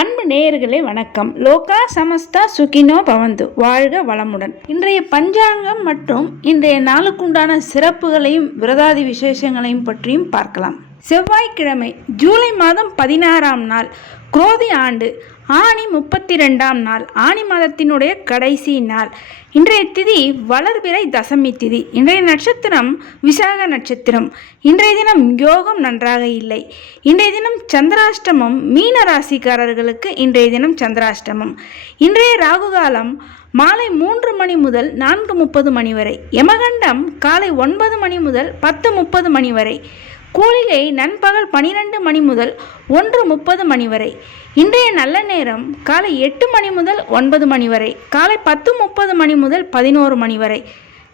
அன்பு நேயர்களே வணக்கம். லோகா சமஸ்தா சுகினோ பவந்து, வாழ்க வளமுடன். இன்றைய பஞ்சாங்கம் மற்றும் இன்றைய நாளுக்குண்டான சிறப்புகளையும் விரதாதி விசேஷங்களையும் பற்றியும் பார்க்கலாம். செவ்வாய்க்கிழமை ஜூலை மாதம் 16ஆம் நாள், குரோதி ஆண்டு ஆணி 32ஆம் நாள், ஆணி மாதத்தினுடைய கடைசி நாள். இன்றைய திதி வளர்பிறை தசமி திதி. இன்றைய நட்சத்திரம் விசாக நட்சத்திரம். இன்றைய தினம் யோகம் நன்றாக இல்லை. இன்றைய தினம் சந்திராஷ்டமம். மீன ராசிக்காரர்களுக்கு இன்றைய தினம் சந்திராஷ்டமம். இன்றைய ராகுகாலம் மாலை 3 மணி முதல் 4:30 மணி வரை. யமகண்டம் காலை 9 மணி முதல் 10:30 மணி வரை. கூலிகை நண்பகல் 12 மணி முதல் 1:30 மணி வரை. இன்றைய நல்ல நேரம் காலை 8 மணி முதல் 9 மணி வரை. காலை 10:30 மணி முதல் 11 மணி வரை.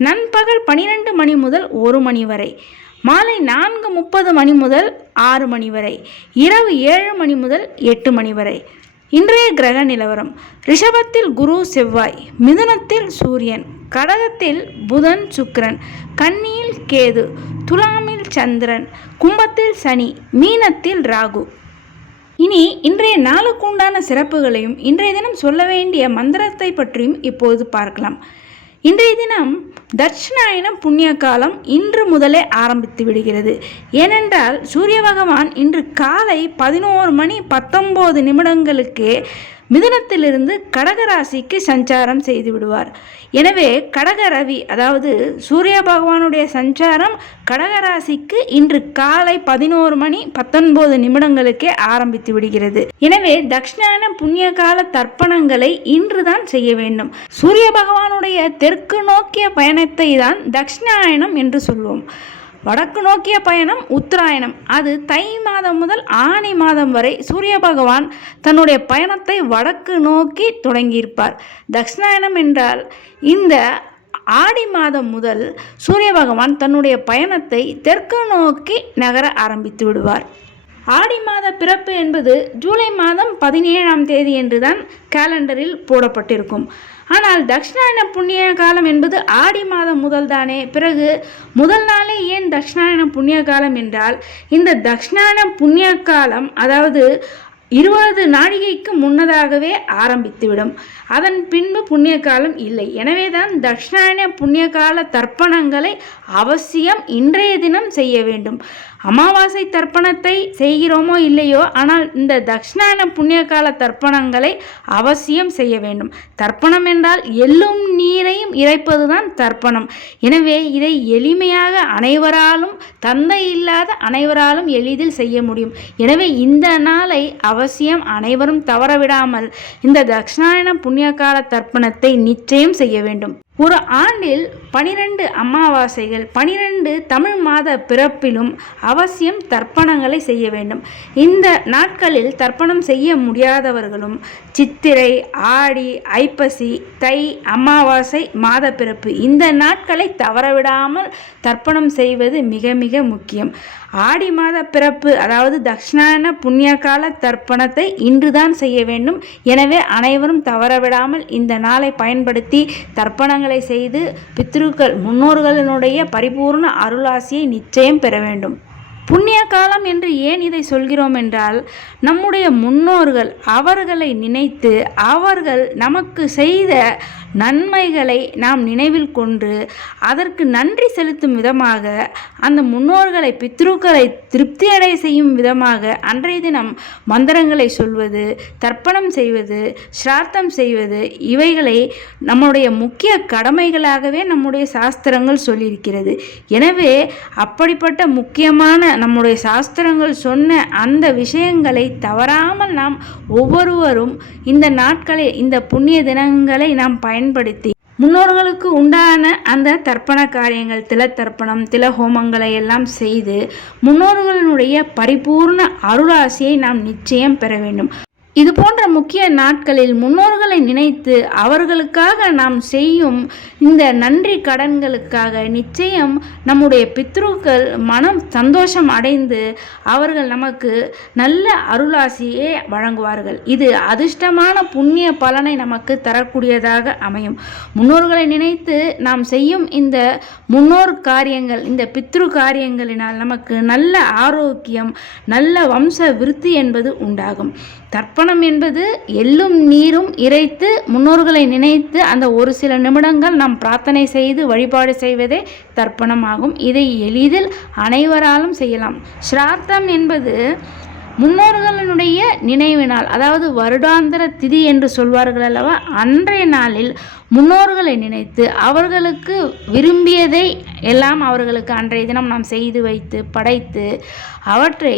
நண்பகல் 12 மணி முதல் 1 மணி வரை. மாலை 4:30 மணி முதல் 6 மணி வரை. இரவு 7 மணி முதல் 8 மணி வரை. இன்றைய கிரக நிலவரம்: ரிஷபத்தில் குரு செவ்வாய், மிதுனத்தில் சூரியன், கடகத்தில் புதன் சுக்கிரன், கன்னியில் கேது, துலாமில் சந்திரன், கும்பத்தில் சனி, மீனத்தில் ராகு. இனி இன்றைய நாளுக்குண்டான சிறப்புகளையும் இன்றைய தினம் சொல்ல வேண்டிய மந்திரத்தை பற்றியும் இப்போது பார்க்கலாம். இன்றைய தினம் தட்சிணாயனம் புண்ணிய காலம் இன்று முதலே ஆரம்பித்து விடுகிறது. ஏனென்றால் சூரிய பகவான் இன்று காலை 11 மணி 19 நிமிடங்களுக்கு மிதுனத்திலிருந்து கடகராசிக்கு சஞ்சாரம் செய்து விடுவார். எனவே கடக ரவி, அதாவது சூரிய பகவானுடைய சஞ்சாரம் கடகராசிக்கு இன்று காலை 11 மணி 19 நிமிடங்களுக்கே ஆரம்பித்து விடுகிறது. எனவே தட்சிணாயன புண்ணிய கால தர்ப்பணங்களை இன்றுதான் செய்ய வேண்டும். சூரிய பகவானுடைய தெற்கு நோக்கிய பயணத்தை தான் தட்சிணாயனம் என்று சொல்வோம். வடக்கு நோக்கிய பயணம் உத்தராயணம். அது தை மாதம் முதல் ஆணி மாதம் வரை சூரிய பகவான் தன்னுடைய பயணத்தை வடக்கு நோக்கி தொடங்கியிருப்பார். தட்சிணாயனம் என்றால் இந்த ஆடி மாதம் முதல் சூரிய பகவான் தன்னுடைய பயணத்தை தெற்கு நோக்கி நகர ஆரம்பித்து விடுவார். ஆடி மாத பிறப்பு என்பது ஜூலை மாதம் 17ஆம் தேதி என்றுதான் கேலண்டரில் போடப்பட்டிருக்கும். ஆனால் தட்சிணாயன புண்ணிய காலம் என்பது ஆடி மாதம் முதல் தானே. பிறகு முதல் நாளே ஏன் தட்சிணாயன புண்ணிய காலம் என்றால், இந்த தட்சிணாயன புண்ணிய காலம் அதாவது 20 நாழிகைக்கு முன்னதாகவே ஆரம்பித்துவிடும். அதன் பின்பு புண்ணிய காலம் இல்லை. எனவே தான் தட்சிணாயன புண்ணிய கால தர்ப்பணங்களை அவசியம் இன்றைய தினம் செய்ய வேண்டும். அமாவாசை தர்ப்பணத்தை செய்கிறோமோ இல்லையோ, ஆனால் இந்த தட்சிணாயன புண்ணிய கால தர்ப்பணங்களை அவசியம் செய்ய வேண்டும். தர்ப்பணம் என்றால் எள்ளும் நீரையும் இறைப்பதுதான் தர்ப்பணம். எனவே இதை எளிமையாக அனைவராலும், தந்தை இல்லாத அனைவராலும் எளிதில் செய்ய முடியும். எனவே இந்த நாளை அவசியம் அனைவரும் தவறவிடாமல் இந்த தட்சிணாயன புண்ணிய கால தர்ப்பணத்தை நிச்சயம் செய்ய வேண்டும். ஒரு ஆண்டில் 12 அமாவாசைகள், 12 தமிழ் மாத பிறப்பிலும் அவசியம் தர்ப்பணங்களை செய்ய வேண்டும். இந்த நாட்களில் தர்ப்பணம் செய்ய முடியாதவர்களும் சித்திரை, ஆடி, ஐப்பசி, தை, அமாவாசை, மாத பிறப்பு இந்த நாட்களை தவறவிடாமல் தர்ப்பணம் செய்வது மிக மிக முக்கியம். ஆடி மாத பிறப்பு அதாவது தட்சிணாயன புண்ணிய கால தர்ப்பணத்தை இன்றுதான் செய்ய வேண்டும். எனவே அனைவரும் தவறவிடாமல் இந்த நாளை பயன்படுத்தி தர்ப்பணங்களை செய்து பித்ருக்கள், முன்னோர்களினுடைய பரிபூர்ண அருளாசியை நிச்சயம் பெற வேண்டும். புண்ணிய காலம் என்று ஏன் இதை சொல்கிறோம் என்றால், நம்முடைய முன்னோர்கள், அவர்களை நினைத்து அவர்கள் நமக்கு செய்த நன்மைகளை நாம் நினைவில் கொண்டு அதற்கு நன்றி செலுத்தும் விதமாக, அந்த முன்னோர்களை, பித்ருக்களை திருப்தியடை செய்யும் விதமாக அன்றைய தினம் மந்திரங்களை சொல்வது, தர்ப்பணம் செய்வது, சிரார்த்தம் செய்வது, இவைகளை நம்முடைய முக்கிய கடமைகளாகவே நம்முடைய சாஸ்திரங்கள் சொல்லியிருக்கிறது. எனவே அப்படிப்பட்ட முக்கியமான நம்முடைய சாஸ்திரங்கள் சொன்ன அந்த விஷயங்களை தவறாமல் நாம் ஒவ்வொருவரும் இந்த நாட்களை, இந்த புண்ணிய தினங்களை நாம் பயன்படுத்தி முன்னோர்களுக்கு உண்டான அந்த தர்ப்பண காரியங்கள், தில தர்ப்பணம், தில ஹோமங்களை எல்லாம் செய்து முன்னோர்களுடைய பரிபூர்ண அருளாசியை நாம் நிச்சயம் பெற வேண்டும். இது போன்ற முக்கிய நாட்களில் முன்னோர்களை நினைத்து அவர்களுக்காக நாம் செய்யும் இந்த நன்றி கடன்களுக்காக நிச்சயம் நம்முடைய பித்ருக்கள் மனம் சந்தோஷம் அடைந்து அவர்கள் நமக்கு நல்ல அருளாசியை வழங்குவார்கள். இது அதிர்ஷ்டமான புண்ணிய பலனை நமக்கு தரக்கூடியதாக அமையும். முன்னோர்களை நினைத்து நாம் செய்யும் இந்த முன்னோர் காரியங்கள், இந்த பித்ரு காரியங்களினால் நமக்கு நல்ல ஆரோக்கியம், நல்ல வம்ச விருத்தி என்பது உண்டாகும். தர்ப்பணம் என்பது எள்ளும் நீரும் இறைத்து முன்னோர்களை நினைத்து அந்த ஒரு சில நிமிடங்கள் நாம் பிரார்த்தனை செய்து வழிபாடு செய்வதே தர்ப்பணமாகும். இதை எளிதில் அனைவராலும் செய்யலாம். ஸ்ரார்த்தம் என்பது முன்னோர்களுடைய நினைவு நாள், அதாவது வருடாந்திர திதி என்று சொல்வார்கள் அல்லவா, அன்றைய நாளில் முன்னோர்களை நினைத்து அவர்களுக்கு விரும்பியதை எல்லாம் அவர்களுக்கு அன்றைய தினம் நாம் செய்து வைத்து படைத்து அவற்றை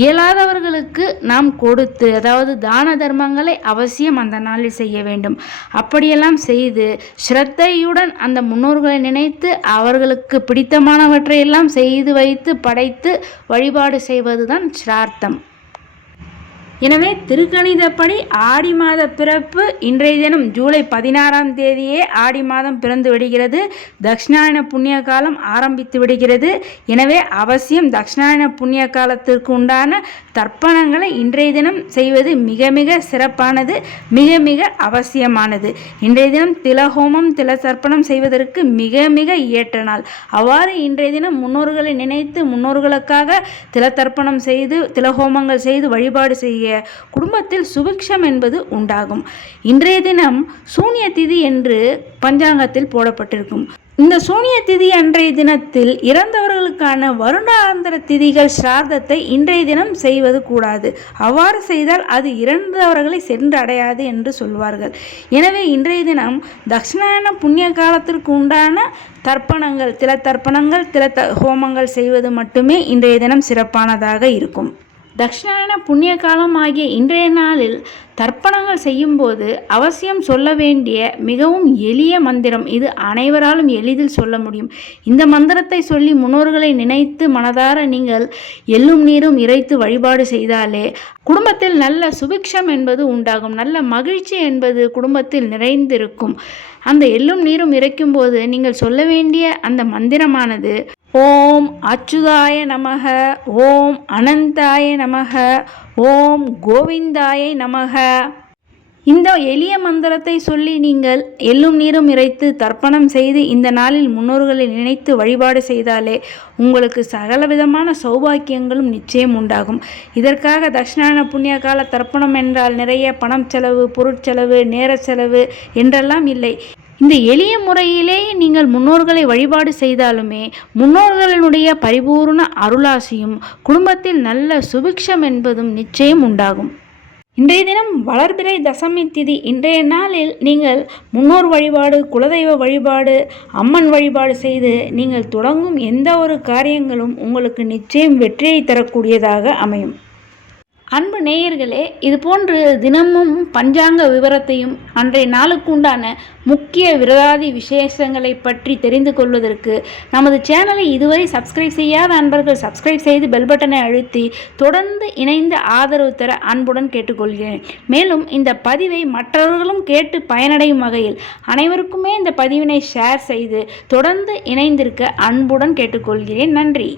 இயலாதவர்களுக்கு நாம் கொடுத்து, அதாவது தான தர்மங்களை அவசியம் அந்த நாளில் செய்ய வேண்டும். அப்படியெல்லாம் செய்து ஸ்ரத்தையுடன் அந்த முன்னோர்களை நினைத்து அவர்களுக்கு பிடித்தமானவற்றை எல்லாம் செய்து வைத்து படைத்து வழிபாடு செய்வதுதான் ஸ்ரார்த்தம். எனவே திருக்கணிதப்படி ஆடி மாத பிறப்பு இன்றைய தினம் ஜூலை 16ஆம் தேதியே ஆடி மாதம் பிறந்து விடுகிறது. தட்சிணாயன புண்ணிய காலம் ஆரம்பித்து விடுகிறது. எனவே அவசியம் தட்சிணாயன புண்ணிய காலத்திற்கு உண்டான தர்ப்பணங்களை இன்றைய தினம் செய்வது மிக மிக சிறப்பானது, மிக மிக அவசியமானது. இன்றைய தினம் திலஹோமம் தில தர்ப்பணம் செய்வதற்கு மிக மிக ஏற்ற நாள். அவ்வாறு இன்றைய தினம் முன்னோர்களை நினைத்து முன்னோர்களுக்காக தில தர்ப்பணம் செய்து திலஹோமங்கள் செய்து வழிபாடு செய்ய குடும்பத்தில் சுபிக்ஷம் என்பது உண்டாகும். இன்றைய தினம் சூனிய திதி என்று பஞ்சாங்கத்தில் போடப்பட்டிருக்கும். இந்த சூனிய திதி அன்றைய தினத்தில் இறந்தவர்களுக்கான வருடாந்திர திதிகள் சிரார்த்தத்தை இன்றைய தினம் செய்வது கூடாது. அவ்வாறு செய்தால் அது இறந்தவர்களை சென்றடையாது என்று சொல்வார்கள். எனவே இன்றைய தினம் தட்சிணாயன புண்ணிய காலத்திற்கு உண்டான தர்ப்பணங்கள் தில தர்ப்பணங்கள் தில ஹோமங்கள் செய்வது மட்டுமே இன்றைய தினம் சிறப்பானதாக இருக்கும். தட்சிணாயன புண்ணிய காலம் ஆகிய இன்றைய நாளில் தர்ப்பணங்கள் செய்யும்போது அவசியம் சொல்ல வேண்டிய மிகவும் எளிய மந்திரம், இது அனைவராலும் எளிதில் சொல்ல முடியும். இந்த மந்திரத்தை சொல்லி முன்னோர்களை நினைத்து மனதார நீங்கள் எள்ளும் நீரும் இறைத்து வழிபாடு செய்தாலே குடும்பத்தில் நல்ல சுபிக்ஷம் என்பது உண்டாகும், நல்ல மகிழ்ச்சி என்பது குடும்பத்தில் நிறைந்திருக்கும். அந்த எள்ளும் நீரும் இறைக்கும் போது நீங்கள் சொல்ல வேண்டிய அந்த மந்திரமானது ஓம் அச்சுதாய நமக, ஓம் அனந்தாய நமக, ஓம் கோவிந்தாய நமக. இந்த எளிய மந்திரத்தை சொல்லி நீங்கள் எள்ளும் நீரும் இறைத்து தர்ப்பணம் செய்து இந்த நாளில் முன்னோர்களை நினைத்து வழிபாடு செய்தாலே உங்களுக்கு சகல விதமான சௌபாக்கியங்களும் நிச்சயம் உண்டாகும். இதற்காக தட்சிணாயன புண்ணிய கால தர்ப்பணம் என்றால் நிறைய பணம் செலவு, பொருட்செலவு, நேர செலவு என்றெல்லாம் இல்லை. இந்த எளிய முறையிலேயே நீங்கள் முன்னோர்களை வழிபாடு செய்தாலுமே முன்னோர்களினுடைய பரிபூர்ண அருளாசியும் குடும்பத்தில் நல்ல சுபிக்ஷம் என்பதும் நிச்சயம் உண்டாகும். இன்றைய தினம் வளர்பிறை தசமி திதி. இன்றைய நாளில் நீங்கள் முன்னோர் வழிபாடு, குலதெய்வ வழிபாடு, அம்மன் வழிபாடு செய்து நீங்கள் தொடங்கும் எந்த ஒரு காரியங்களும் உங்களுக்கு நிச்சயம் வெற்றியை தரக்கூடியதாக அமையும். அன்பு நேயர்களே, இது போன்று தினமும் பஞ்சாங்க விவரத்தையும் அன்றைய நாளுக்கு உண்டான முக்கிய விரதாதி விசேஷங்களை பற்றி தெரிந்து கொள்வதற்கு நமது சேனலை இதுவரை சப்ஸ்கிரைப் செய்யாத அன்பர்கள் சப்ஸ்கிரைப் செய்து பெல் பட்டனை அழுத்தி தொடர்ந்து இணைந்து ஆதரவு தர அன்புடன் கேட்டுக்கொள்கிறேன். மேலும் இந்த பதிவை மற்றவர்களும் கேட்டு பயனடையும் வகையில் அனைவருக்குமே இந்த பதிவினை ஷேர் செய்து தொடர்ந்து இணைந்திருக்க அன்புடன் கேட்டுக்கொள்கிறேன். நன்றி.